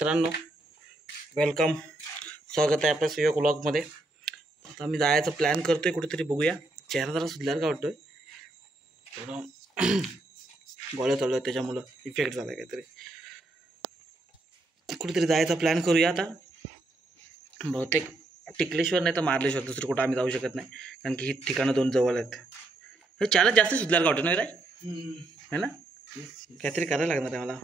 मित्रांनो, वेलकम, स्वागत आहे आपल्या सुयोग व्लॉगमध्ये. आता मी जायचं प्लॅन करतोय कुठेतरी, बघूया. चेहरा जरा सुधारला का वाटतोय, थोडं गोळ्या चालू आहे त्याच्यामुळं इफेक्ट झाला काहीतरी. कुठेतरी जायचा प्लॅन करूया आता. बहुतेक टिकलेश्वर नाही तर मार्लेश्वर, दुसरं कुठं आम्ही जाऊ शकत नाही, कारण की ही ठिकाणं दोन जवळ आहेत. हे चेहरा जास्त सुधारला का वाटतं नाही रे, है ना? काहीतरी करायला लागणार आहे मला.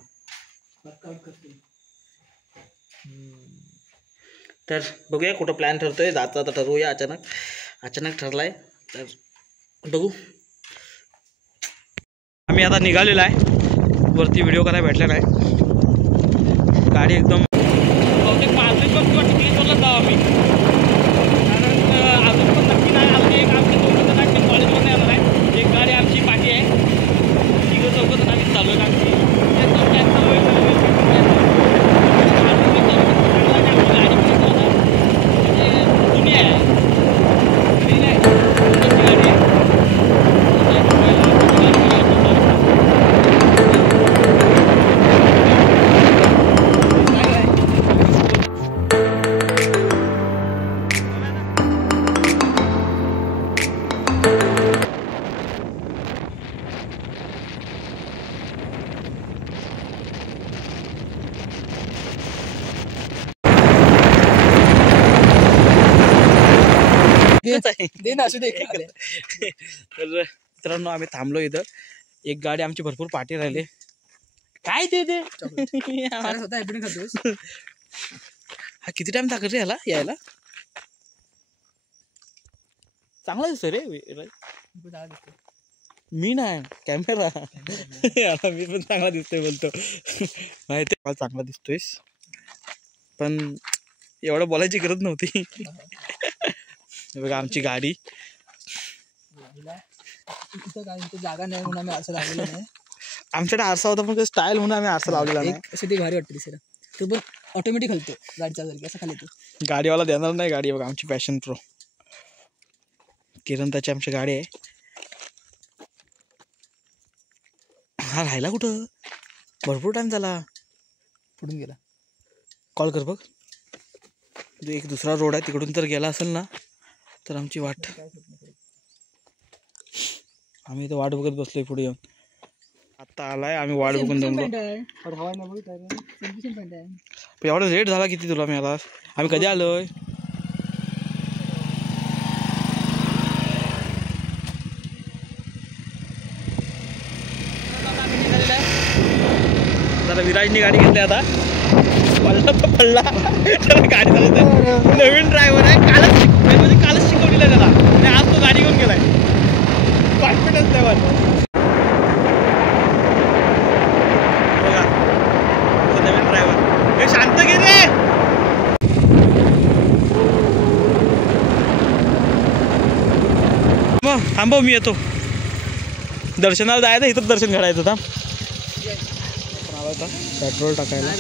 तर बघूया कुठं प्लॅन ठरतोय, जाता तर ठरवूया. अचानक ठरलाय तर बघू. आम्ही आता निघालेलो आहे, वरती व्हिडिओ करायला भेटला नाही. गाडी एकदम बहुतेक मार्लेश्वर किंवा टिकलेश्वरला जाऊ आम्ही, कारण अजून पण नक्की नाही. अजून एक आमच्या चौघजण आहेत, ते कॉलेजवरून येणार आहे. एक गाडी आमची पाठी आहे, तिघं चौघजण आम्ही चालू आहे. आमची तर मित्रांनो, आम्ही थांबलो इथं. एक गाडी आमची भरपूर पाठी राहिले. काय ते हा किती टाइम लागेल रे यायला? चांगला दिसतोय रे. मी नाही, कॅमेरा. मी पण चांगला दिसतोय बोलतो, माहिती मला चांगला दिसतोयस, पण एवढं बोलायची गरज नव्हती. बघा आमची गाडी. जागा नाही म्हणून आम्ही आरसा लावलेला नाही. आमच्याकडे आरसा होता पण स्टाईल म्हणून आम्ही आरसा लावलेला नाही. असं ते भारी वाटतं दिसायला. तो पण ऑटोमॅटिक हलतो गाडीचा, जर असं खाली येतो. गाडीवाला देणार नाही गाडी. बघा आमची पॅशन प्रो किरण, त्याची आमची गाडी आहे. हा राहिला कुठं? भरपूर टाइम झाला, पुढून गेला. कॉल कर बघ. एक दुसरा रोड आहे, तिकडून तर गेला असेल ना, तर आमची वाट. आम्ही इथं वाट बघत बसलोय पुढे येऊन. आता आलाय, आम्ही वाट बघून जमलो. एवढा लेट झाला किती तुला मिळाला? आम्ही कधी आलोय? जरा विराजनी गाडी घेतली आता. पडला गाडी चालवत आहे. नवीन ड्रायव्हर आहे, कालच शिकवलेलं आहे त्याला, आणि आज तो गाडी घेऊन गेलाय. कॉन्फिडन्स लेवल बघा. नवीन ड्रायव्हर. हे शांत घे रे. मग थांबव, मी येतो. दर्शनाला जायचं, इथं दर्शन घडायचं. थांब, पेट्रोल टाकायला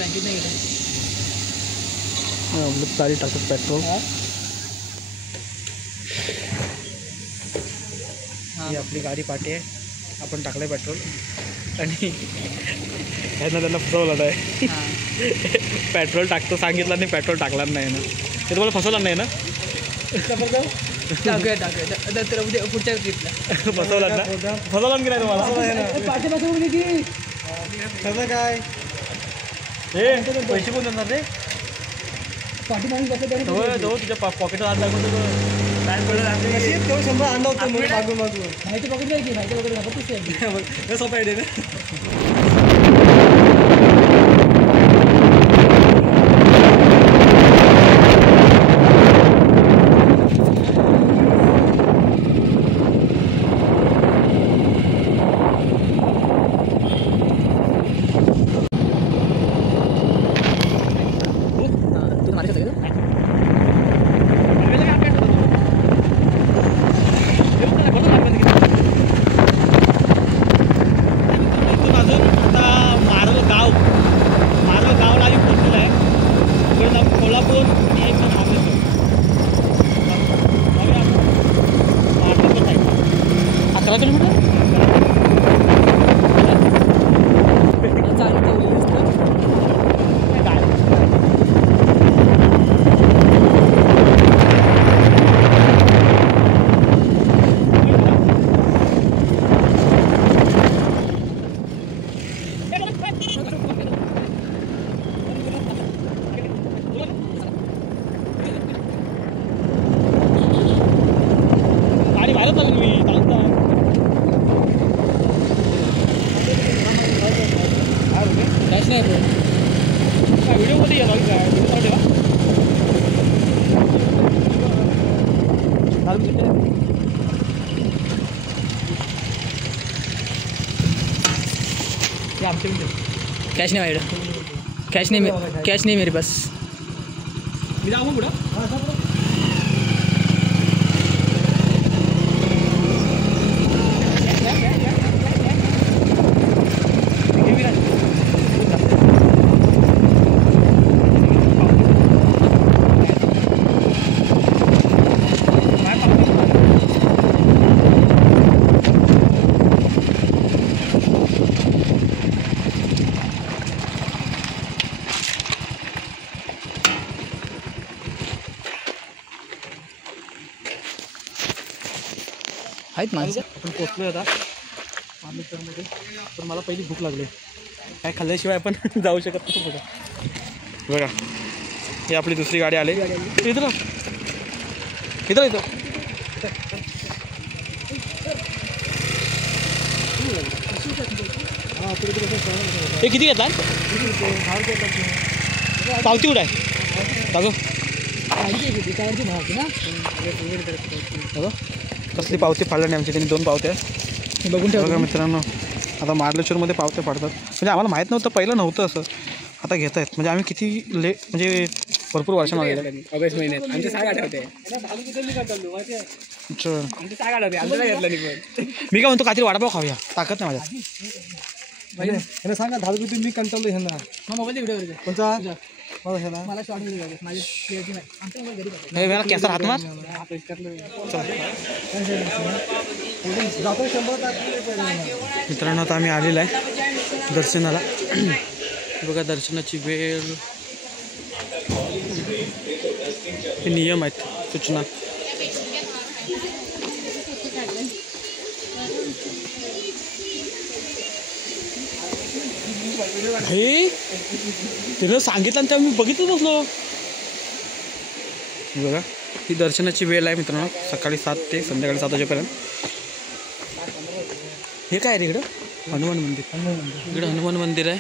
गाडी टाकत. पेट्रोल ही आपली गाडी पाठी आहे, आपण टाकलंय पेट्रोल. आणि त्यांना फसवलं नाही. पेट्रोल टाकतो सांगितलं नाही, पेट्रोल टाकला नाही ना. ते तुम्हाला फसवलं नाही ना? पुढच्या ट्रिपला फसवलं ना? फसवलं की नाही तुम्हाला? काय हे पैसे कोण देणार रे? तुझ्या पॉकेटला हात लागून तो 100 आणला होता मागून माहिती पकडून जायची. माहिती पकडून सोपा आयडिया ना. कैश नहीं भाई, कैश नहीं मेरे पास। मी जाऊ पुढं आहेत माणसं. आपण पोचलोय आता पार्लेश्वरमध्ये. पण मला पहिली भूक लागली, काय खाल्ल्याशिवाय आपण जाऊ शकत नाही पुढे. बघा ही आपली दुसरी गाडी आली. इथं इथं इथं हे किती घेतला? पावती कुठं आहे टाको? कसली पावती फाडलं नाही आमची त्यांनी. 2 पावत्या बघून ठेवा बघा मित्रांनो. आता मार्लेश्वरमध्ये पावत्या फाडतात म्हणजे आम्हाला माहीत नव्हतं, पहिलं नव्हतं असं, आता घेत आहेत. म्हणजे आम्ही किती म्हणजे भरपूर वर्षांमध्ये ऑगस्ट महिन्यात आमचे 6 गाड्या होते. मी काय म्हणतो काहीतरी वडापाव खाऊया, ताकद नाही माझ्या. सांगा 10 रुपये मी कंटाळलो ह्यांना. मोबाईल व्हिडिओ कोणता मला शॉर्ट व्हिडिओ माझी मला कॅसा हात मार. मित्रांनो आता आम्ही आलेलो आहे दर्शनाला. बघा दर्शनाची वेळ, हे नियम आहेत, सूचना. हे तिनं सांगितलं आणि तेव्हा मी बघितलं बसलो. बघा ही दर्शनाची वेळ आहे मित्रांनो, सकाळी 7 ते संध्याकाळी 7 वाजेपर्यंत. हे काय रे इकडं? हनुमान मंदिर. इकडं हनुमान मंदिर आहे.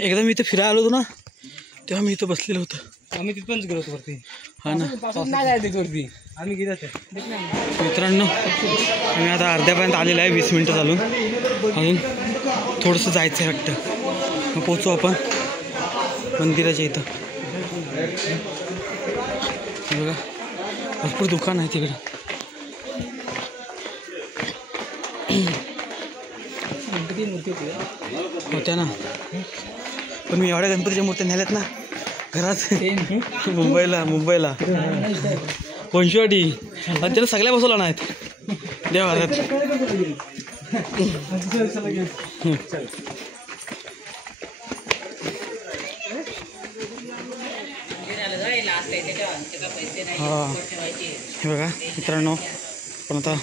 एकदा मी इथं फिरायला आलो होतो ना, तेव्हा मी इथं बसलेलो होतो. आम्ही तिथूनच गेलो होतो वरती. हा ना नाही जायचं वरती, आम्ही गेलो. मित्रांनो आम्ही आता अर्ध्यापर्यंत आलेलं आहे. 20 मिनटं चालून, अजून थोडंसं जायचं आहे वाटतं. मग पोचू आपण मंदिराच्या इथं. बघा भरपूर दुकान आहे तिकडं. होत्या ना, पण मी एवढ्या गणपतीच्या मूर्त्या नेल्यात ना घरात. मुंबईला पंचवटी, आणि त्याला सगळ्या बसवला नाहीत देवघरात. हा हे बघा मित्रांनो, पण आता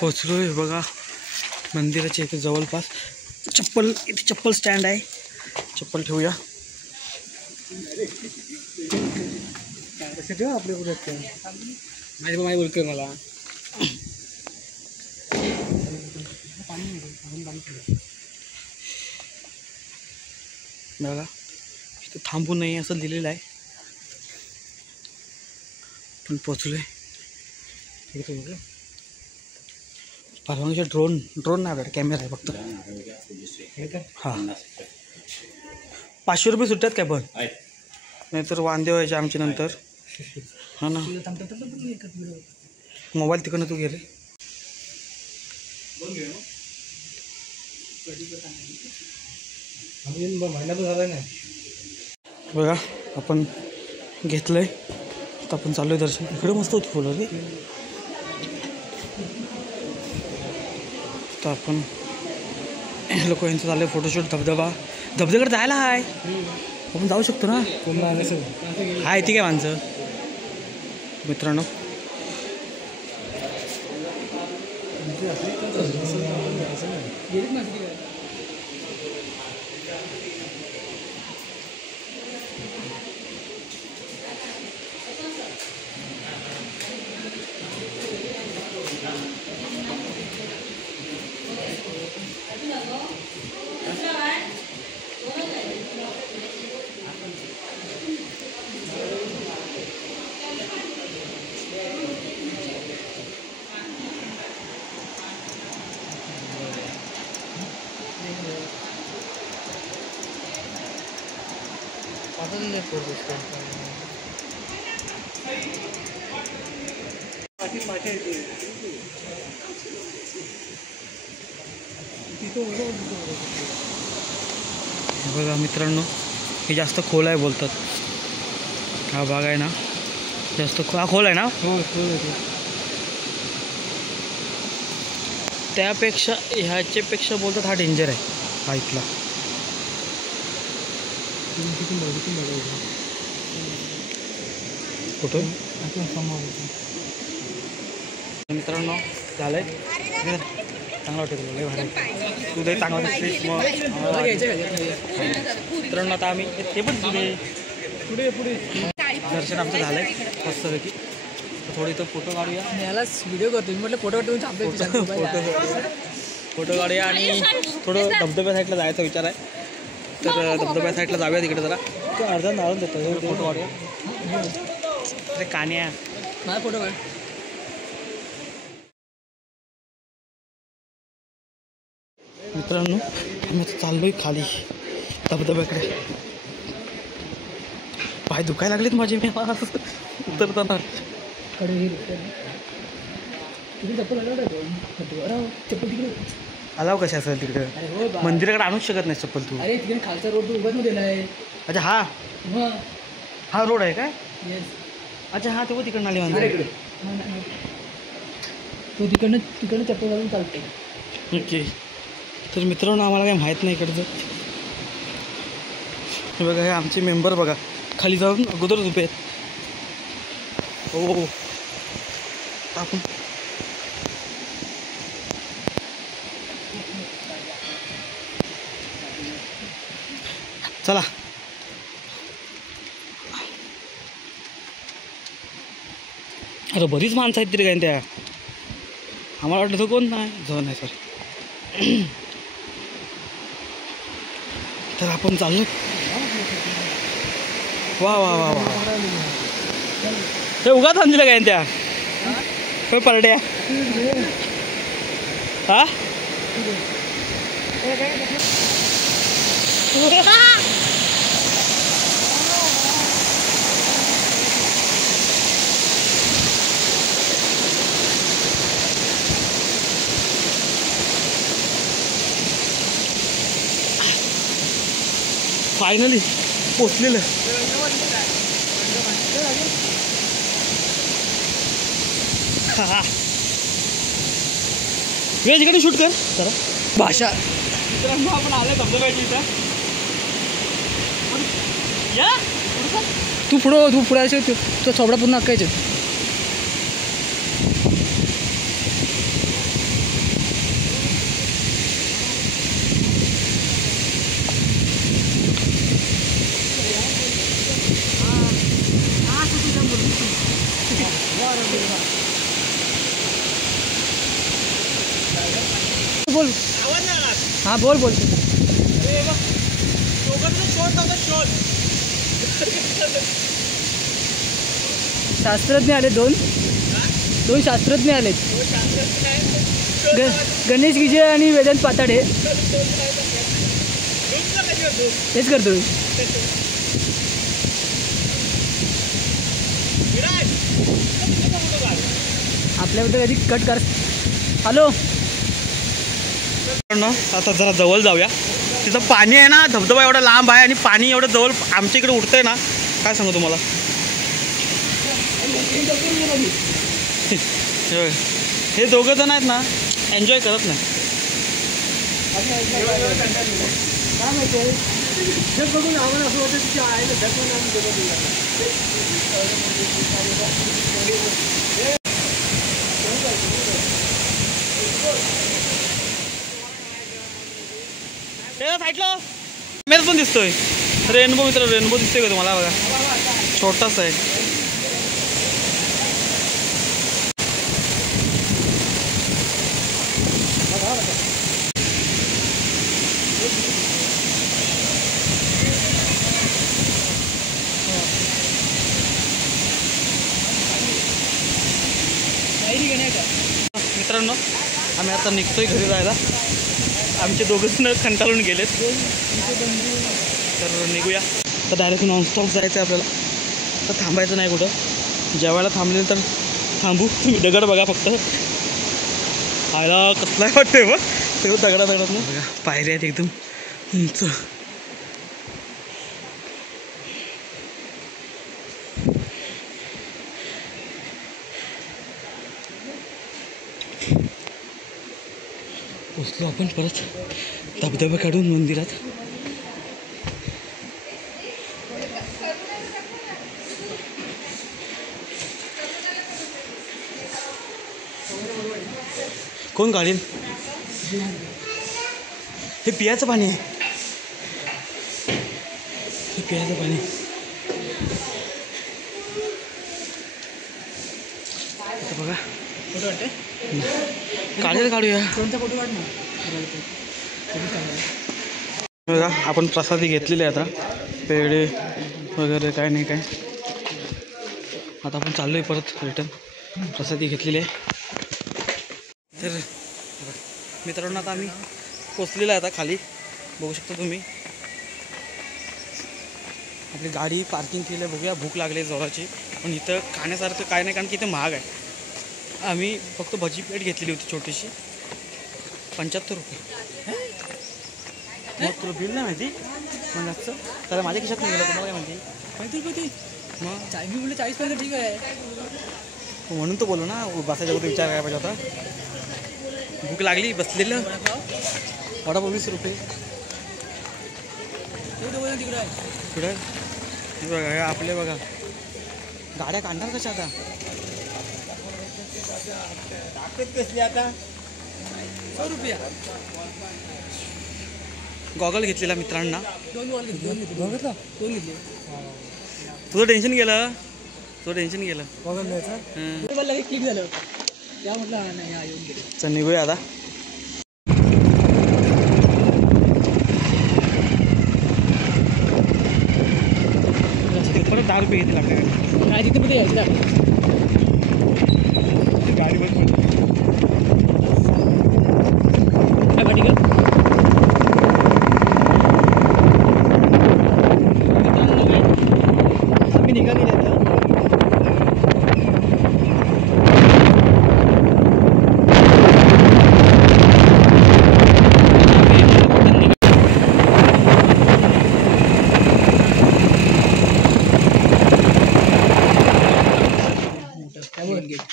पोचलोय बघा मंदिराच्या इथे जवळपास. इथे चप्पल स्टँड आहे, चप्पल ठेवूया. आपल्या माझी बोलतोय मला. बघा इथे थांबू नये असं लिहिलेलं आहे, पण पोचलोय. परवानगीचा ड्रोन नाही आपल्याकडे, कॅमेरा आहे फक्त. हां 500 रुपये सुट्ट्यात काय, पण नाहीतर वांदे व्हायचे आमचे नंतर. हा ना, मोबाईल तिकडनं तू गेले. बघा आपण घेतलंय, तर आपण चाललोय दर्शन. इकडे मस्त होतं फुलं रे. तर आपण लोक यांचं चाललंय फोटोशूट. धबधब्याकडे जायला आहे, आपण जाऊ शकतो ना. हाय ठीक आहे माणसं. मित्रांनो बघा मित्रांनो, हे जास्त खोल आहे बोलतात. हा भाग आहे ना जास्त खोल आहे ना. हो खोल आहे. त्यापेक्षा ह्याच्यापेक्षा बोलतात हा डेंजर आहे हा इथला. कुठं मित्रांनो झालंय चांगलं वाटतं तुला लय भारी. तू लय चांगला दिसतेस मग. मित्रांनो आता आम्ही ते पण पुढे दर्शन आमचं झालंय मस्तपैकी. थोडी तो फोटो काढूया. यालाच व्हिडिओ करतो मी म्हटलं फोटो फोटो काढूया आणि थोडं धबधब्या साईडला जायचा विचार आहे. तर धबधब्या साईडला जाऊया तिकडे जरा. तो अर्धा नाळून देतो फोटो काढूया. अरे कान्या माझा फोटो काढ. मित्रांनो आम्ही आता चाललोय खाली धबधब्याकडे. पाय दुखायला लागलेत माझे. मी उतरताना अलाव कशी असेल तिकडे. मंदिराकडे आणूच शकत नाही चप्पल तू. अरे तिकडे खालचा रोड उभा दिलाय. अच्छा हा रोड आहे काय. अच्छा हा तो तिकडनं आली मंदिर. तू तिकडनं चप्पल घालून चालते. ओके. तर मित्रांनो आम्हाला काही माहीत नाही इकडचं. हे बघा हे आमचे मेंबर बघा खाली जाऊन अगोदरच उभे आहेत. हो आपण चला. अरे बरीच माणसं आहेत तरी काय त्या. आम्हाला वाटलं तो कोण नाही जाऊ नाही सर. तर आपण चाललो. वा वा वा वा हे उगाच आणलेलं काय त्या होय परड्या. हा फायनली पोचलेलं. वेज इकडे शूट कर जरा भाषा. मित्रांनो आपण आलं धबधब्याच्या इथं. या तू पुढे असेल तुझा चोपडा पूर्ण अक्कायचे. बोल. हाँ बोल. शास्त्रज्ञ आले दोन शास्त्रज्ञ आले. गणेश गिजे आणि वेदांत पाताडे तेच करतो. आपल्याबद्दल कधी कट कर. हॅलो आता जरा जवळ जाऊया. तिथं पाणी आहे ना. धबधबा एवढा लांब आहे आणि पाणी एवढं जवळ आमच्या इकडे उडतंय ना काय सांगू तुम्हाला. हे दोघं जण आहेत ना एन्जॉय करत नाही. साईडला मेर पण दिसतोय रेनबो. मित्र रेनबो दिसतोय का तुम्हाला. बघा छोटाच आहे. मित्रांनो आम्ही आता निघतोय घरी जायला. आमचे दोघंच कंटाळून गेलेत. तर निघूया. तर डायरेक्ट नॉनस्टॉप जायचं आहे आपल्याला. तर थांबायचं नाही कुठं. जेवायला थांबलेलं तर थांबू. दगड बघा फक्त. आयला कसलाय वाटतंय बघ सगळं दगडात ना बघा. पायऱ्या आहेत एकदम उंच. पोचलो आपण परत धबधबा काढून मंदिरात. कोण काढेल? हे पियाचं पाणी आहे. हे पियाचं पाणी. बघा फोटो वाटते काढेल काढूया. कोणता फोटो काढ ना. बघा आपण प्रसादी घेतलेली आहे आता. पेढे वगैरे काय नाही काय. आता आपण चाललो आहे परत रिटर्न. प्रसादी घेतलेली आहे. तर मित्रांनो आता आम्ही पोचलेलो आहे आता खाली. बघू शकता तुम्ही. आपली गाडी पार्किंग केली आहे. बघूया भूक लागली जोराची. पण इथं खाण्यासारखं काय नाही कारण की इथं महाग आहे. आम्ही फक्त भजी प्लेट घेतलेली होती छोटीशी 75 रुपये. मग तुला बिल नाही माहिती मग जास्त तर माझ्या खिशात नाही गेलं. तुम्हाला काय माहिती 35 रुपये मग मी बोलले 40 पर्यंत ठीक आहे. म्हणून तो बोललो ना बसायच्या अगोदर विचार काय पाहिजे होता. भूक लागली बसलेलं. वडापाव 20 रुपये. तिकडे आहे कुठं हे बघा. हे आपले बघा गाड्या काढणार कशा आता. कसली आता 100 रुपया. गॉगल घेतलेला मित्रांना. दोन घेतले. तुझं टेन्शन गेलं. तुझं टेन्शन गेलं. बघा न्यायचं मला क्लिक झालं. या म्हटलं नाही या येऊन गेले. चल निघूया आता. परत 10 रुपये घेतील आपल्याकडे. काय तिथे मध्ये यायचं गाडी बंद काय पाठी का आम्ही निघाली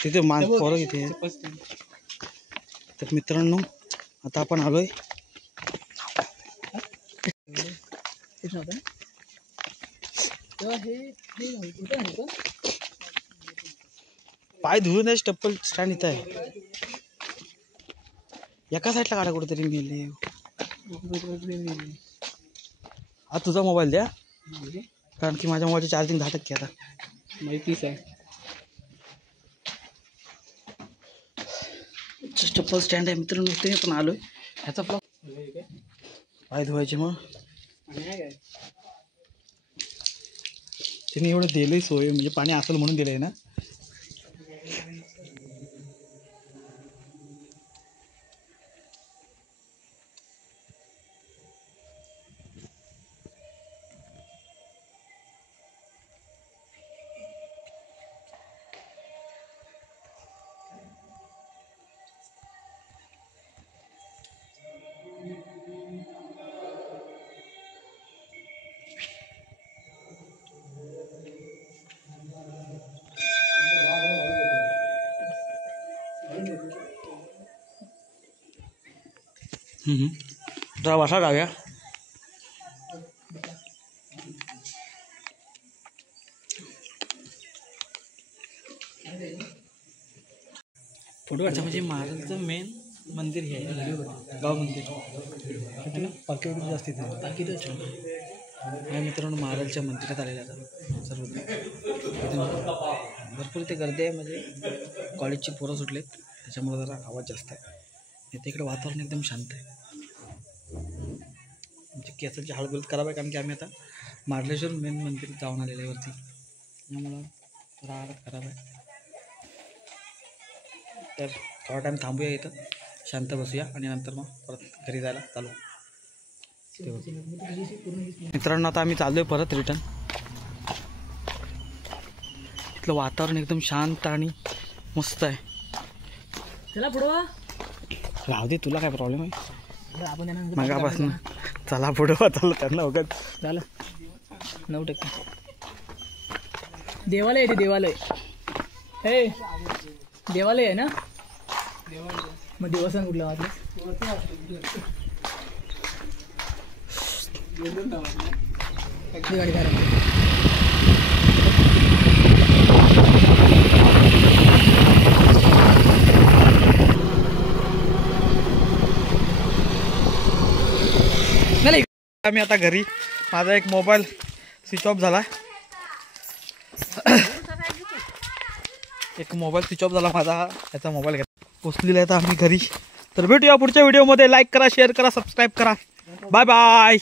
तिथे पोरं इथे. तर मित्रांनो आता आपण आलोय. पाय धुवून द्यायची टप्पल स्टँड इथं आहे. एका साईडला गाड्या कुठेतरी नेले. हा तुझा मोबाईल द्या कारण की माझ्या मोबाईलची चार्जिंग 10% आता. माहितीच आहे. टप्पल स्टँड आहे मित्रांनो. ते पण आलोय. ह्याचा ब्लॉक पाय धुवायचे. मग त्यांनी एवढं दिलंय सोय म्हणजे पाणी असेल म्हणून दिलंय ना. जरा वासा जाऊया. फोटो अच्छा म्हणजे महाराजांचं मेन मंदिर हे आहे गाव मंदिर. पालखी वगैरे जास्त इथे बाकी तर छान आहे मित्रांनो. महाराजच्या मंदिरात आलेला आता सर्व भरपूर इथे गर्दी आहे. म्हणजे कॉलेजची पोरं सुटलेत त्याच्यामुळे जरा आवाज जास्त आहे. इथे इकडे वातावरण एकदम शांत आहे. म्हणजे केसाची हळगुल खराब आहे कारण की आम्ही आता मार्लेश्वर मेन मंदिर जाऊन आलेलं आहे वरती. त्यामुळं जरा हालत खराब आहे. तर थोडा टाईम थांबूया इथं शांत बसूया आणि नंतर मग परत घरी जायला चालू. मित्रांनो आता आम्ही चाललोय परत रिटर्न. इथलं वातावरण एकदम शांत आणि मस्त आहे. चला पुढं राहू दे, तुला काय प्रॉब्लेम आहे? आपण मगापासून चला पुढे वाचायला त्यांना वगैरे झालं 9%. देवालय आहे ते, देवालय हे देवालय आहे ना. मग देवस्थान कुठलं वाटलं? गाडी खराब. आम्ही आता घरी. माझा एक मोबाईल स्विच ऑफ झाला. माझा याचा मोबाईल घेतला. पोचलेला आहे आता आम्ही घरी. तर भेटूया पुढच्या व्हिडिओमध्ये. लाईक करा, शेअर करा, सबस्क्राईब करा. Bye bye.